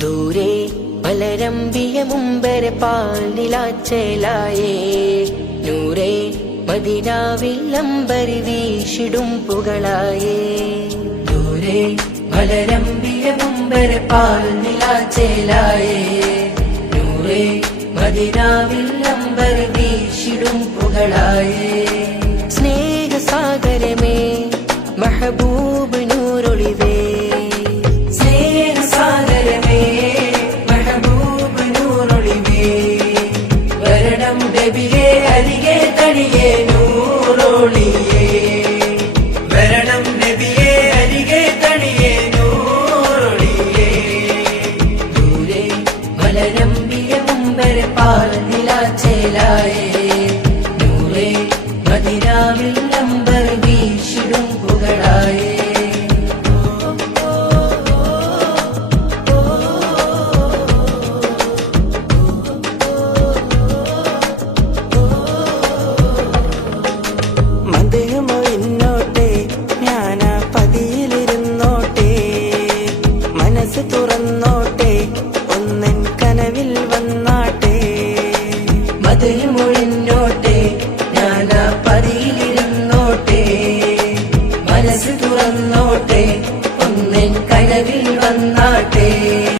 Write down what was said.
ദൂരെ മലരമ്പിയ മുമ്പര പാൽനിലാച്ചേലായേ നൂറേ മദീനാവിൽ അമ്പരി വീശിടും പുകളായേ ദൂരെ മലരമ്പിയ മുമ്പര പാൽനിലാച്ചേലായേ നൂറേ മദീനാവിൽ അമ്പരി വീശിടും പുകളായേ സ്നേഹസാഗരമേ മെഹബൂബ് നൂറൊളിവേ സ്നേഹസാഗരമേ മെഹബൂബ് നൂറൊളിവേ വരണം നബിയേ അരികെ തണിയേ നൂറൊളിയേ വരണം നബിയേ അരികെ തണിയേ നൂറൊളിയേ ദൂരെ മലരമ്പിയ മുമ്പര പാൽനിലാച്ചേലായേ നൂറേ മദീനാവിൽ അമ്പർ വീശിടും പുകളായേ മധുമൊഴിഞ്ഞോട്ടെ ഞാനാ പതിയിലിരുന്നോട്ടെ മനസ്സ് തുറന്നോട്ടെ ഒന്നൻ കനവിൽ വന്നാട്ടെ മധുമൊഴിഞ്ഞോട്ടെ ഞാനാ പതിയിലിരുന്നോട്ടെ മനസ്സ് തുറന്നോട്ടെ